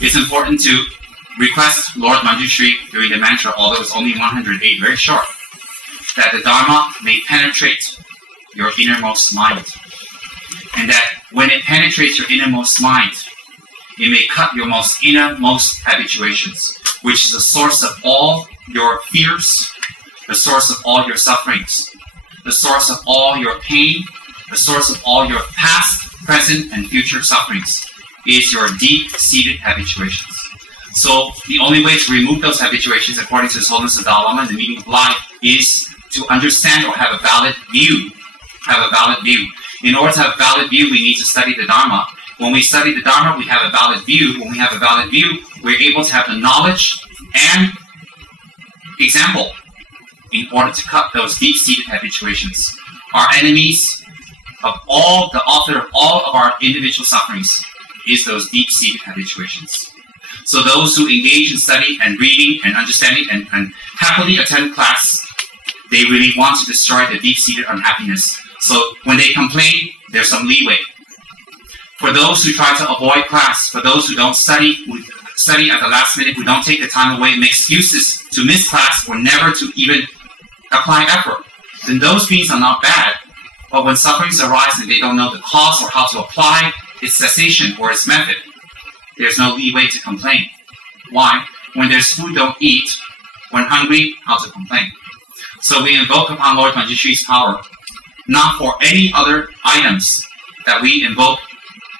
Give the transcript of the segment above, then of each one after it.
it's important to request Lord Manjushri during the mantra, although it's only 108, very short, that the Dharma may penetrate your innermost mind. And that when it penetrates your innermost mind, it may cut your innermost habituations, which is the source of all your fears, the source of all your sufferings, the source of all your pain, the source of all your past, present, and future sufferings, is your deep-seated habituations. So the only way to remove those habituations, according to His Holiness the Dalai Lama and the meaning of life, is to understand or have a valid view. In order to have a valid view, we need to study the Dharma. When we study the Dharma, we have a valid view. When we have a valid view, we're able to have the knowledge and example in order to cut those deep-seated habituations. Our enemies of all, the author of all of our individual sufferings is those deep-seated habituations. So those who engage in study and reading and understanding and happily attend class, they really want to destroy the deep-seated unhappiness. So when they complain, there's some leeway. For those who try to avoid class, for those who don't study at the last minute, who don't take the time away, make excuses to miss class or never to even apply effort, then those beings are not bad. But when sufferings arise and they don't know the cause or how to apply its cessation or its method, there's no leeway to complain. Why? When there's food, don't eat. When hungry, how to complain? So we invoke upon Lord Manjushri's power, not for any other items that we invoke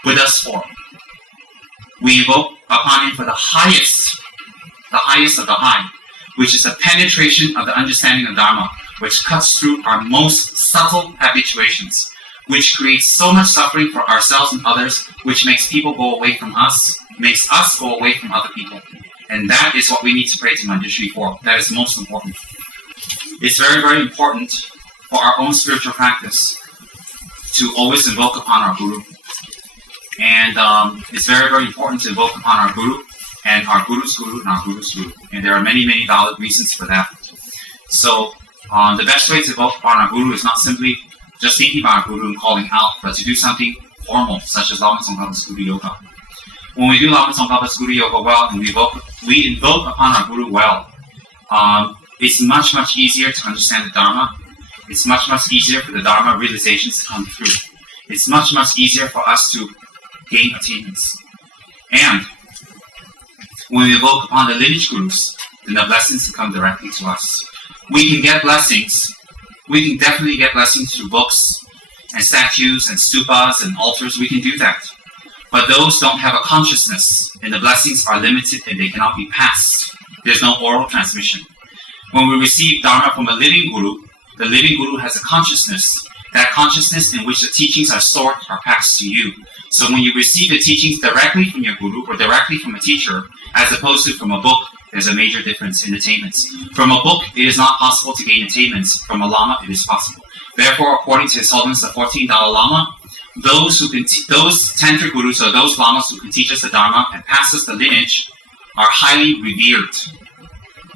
Buddhas for. We invoke upon him for the highest of the high, which is the penetration of the understanding of Dharma, which cuts through our most subtle habituations, which creates so much suffering for ourselves and others, which makes people go away from us, makes us go away from other people. And that is what we need to pray to Manjushri for. That is most important. It's very, very important for our own spiritual practice to always invoke upon our Guru. And it's very, very important to invoke upon our Guru and our Guru's Guru and our Guru's Guru. And there are many, many valid reasons for that. So the best way to invoke upon our Guru is not simply just thinking about our Guru and calling out, but to do something formal, such as Lama Tsongkhapa's Guru Yoga. When we do Lama Tsongkhapa's Guru Yoga well, and we invoke upon our Guru well, it's much, much easier to understand the Dharma. It's much, much easier for the Dharma realizations to come through. It's much, much easier for us to gain attainments. And when we invoke upon the lineage gurus, then the blessings come directly to us. We can get blessings. We can definitely get blessings through books and statues and stupas and altars. We can do that. But those don't have a consciousness, and the blessings are limited and they cannot be passed. There's no oral transmission. When we receive Dharma from a living guru, the living guru has a consciousness. That consciousness in which the teachings are stored are passed to you. So when you receive the teachings directly from your guru or directly from a teacher, as opposed to from a book, there's a major difference in attainments. From a book, it is not possible to gain attainments. From a Lama, it is possible. Therefore, according to His Holiness the 14th Dalai Lama, those Tantra gurus or those Lamas who can teach us the Dharma and pass us the lineage are highly revered.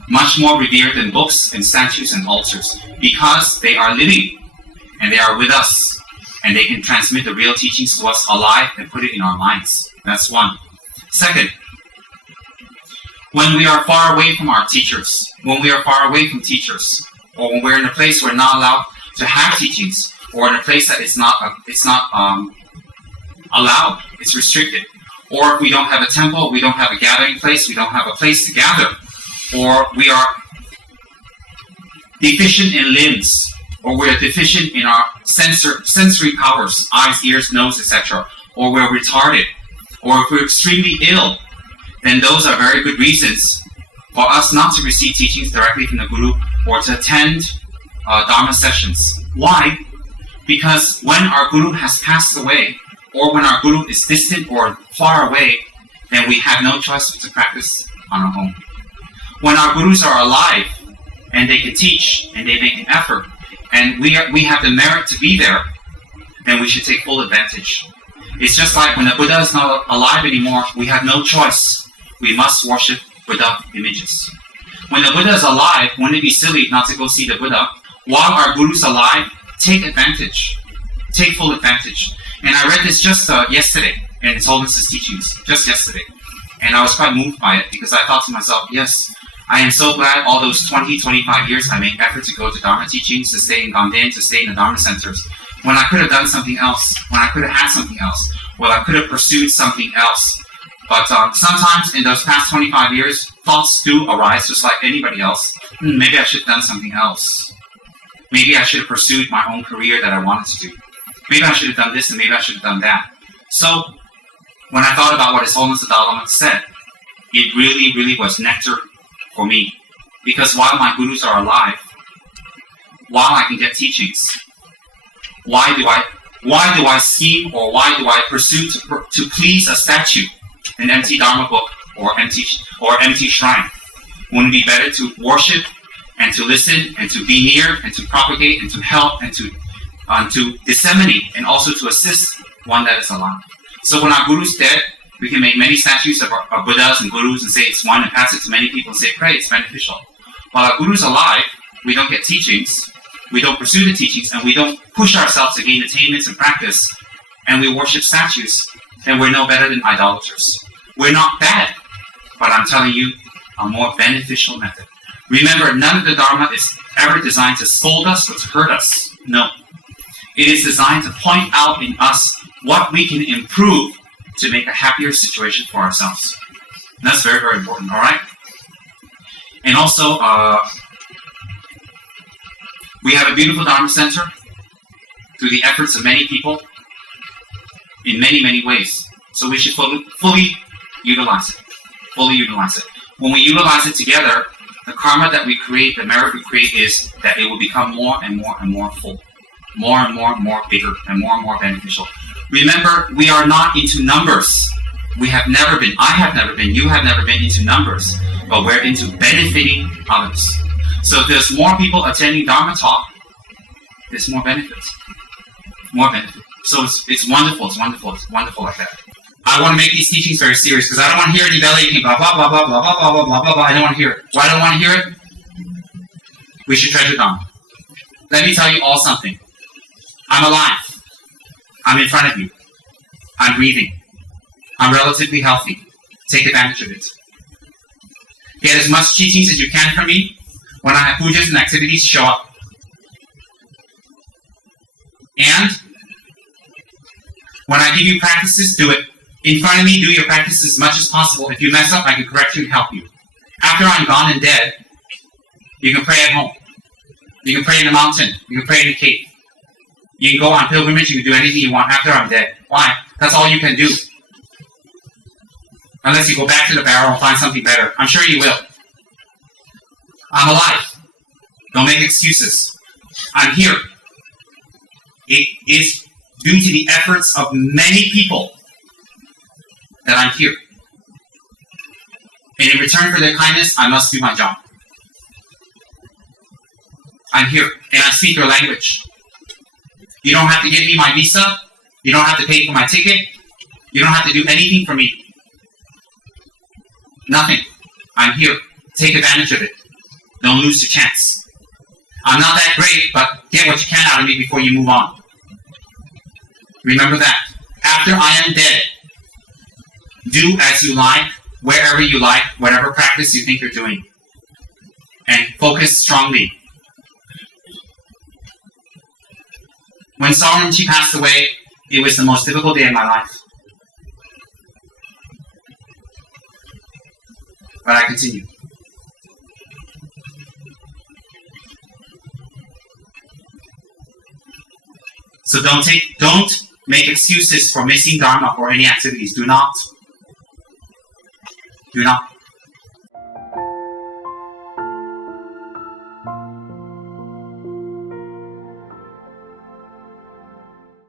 Much more revered than books and statues and altars, because they are living and they are with us and they can transmit the real teachings to us alive and put it in our minds. That's one. Second, when we are far away from our teachers, when we are far away from teachers, or when we're in a place where we're not allowed to have teachings, or in a place that it's not allowed, it's restricted, or if we don't have a temple, we don't have a gathering place, we don't have a place to gather, or we are deficient in limbs, or we're deficient in our sensory powers, eyes, ears, nose, etc., or we're retarded, or if we're extremely ill, then those are very good reasons for us not to receive teachings directly from the Guru or to attend Dharma sessions. Why? Because when our Guru has passed away, or when our Guru is distant or far away, then we have no choice but to practice on our own. When our Gurus are alive, and they can teach, and they make an effort, and we have the merit to be there, then we should take full advantage. It's just like when the Buddha is not alive anymore, we have no choice. We must worship Buddha images. When the Buddha is alive, wouldn't it be silly not to go see the Buddha? While our Guru is alive, take advantage. Take full advantage. And I read this just yesterday in His Holiness's teachings, just yesterday. And I was quite moved by it because I thought to myself, yes, I am so glad all those 20, 25 years I made effort to go to Dharma teachings, to stay in Ganden, to stay in the Dharma centers, when I could have done something else, when I could have had something else, when I could have pursued something else. But sometimes in those past 25 years, thoughts do arise just like anybody else. Maybe I should have done something else. Maybe I should have pursued my own career that I wanted to do. Maybe I should have done this and maybe I should have done that. So when I thought about what His Holiness the Dalai Lama said, it really, really was nectar for me. Because while my gurus are alive, while I can get teachings, why do I scheme or why do I pursue to please a statue, an empty Dharma book or empty shrine? Wouldn't it be better to worship and to listen and to be near and to propagate and to help and to disseminate and also to assist one that is alive? So when our guru's dead, we can make many statues of our Buddhas and gurus and say it's one and pass it to many people and say, pray, it's beneficial. While our guru's alive, we don't get teachings, we don't pursue the teachings, and we don't push ourselves to gain attainments and practice, and we worship statues, then we're no better than idolaters. We're not bad, but I'm telling you, a more beneficial method. Remember, none of the Dharma is ever designed to scold us or to hurt us. No. It is designed to point out in us what we can improve to make a happier situation for ourselves. And that's very, very important, all right? And also, we have a beautiful Dharma center through the efforts of many people in many, many ways. So we should fully utilize it. Fully utilize it. When we utilize it together, the karma that we create, the merit we create is that it will become more and more and more full. More and more bigger and more beneficial. Remember, we are not into numbers. We have never been, I have never been, you have never been into numbers, but we're into benefiting others. So if there's more people attending Dharma talk, there's more benefits. More benefit. So it's wonderful, it's wonderful like that. I want to make these teachings very serious because I don't want to hear any belly aching, blah, blah, blah, blah, blah, blah, blah, blah, blah, blah, blah. I don't want to hear it. Why don't I want to hear it? We should treasure Dharma. Let me tell you all something. I'm alive. I'm in front of you. I'm breathing. I'm relatively healthy. Take advantage of it. Get as much teachings as you can from me. When I have pujas and activities, show up. And when I give you practices, do it. In front of me, do your practices as much as possible. If you mess up, I can correct you and help you. After I'm gone and dead, you can pray at home. You can pray in a mountain. You can pray in a cave. You can go on pilgrimage, you can do anything you want after I'm dead. Why? That's all you can do. Unless you go back to the barrel and find something better. I'm sure you will. I'm alive. Don't make excuses. I'm here. It is due to the efforts of many people that I'm here. And in return for their kindness, I must do my job. I'm here, and I speak your language. You don't have to give me my visa. You don't have to pay for my ticket. You don't have to do anything for me. Nothing. I'm here. Take advantage of it. Don't lose the chance. I'm not that great, but get what you can out of me before you move on. Remember that. After I am dead, do as you like, wherever you like, whatever practice you think you're doing. And focus strongly. When Sawarinchi passed away, it was the most difficult day of my life. But I continue. So don't make excuses for missing Dharma or any activities. Do not. Do not.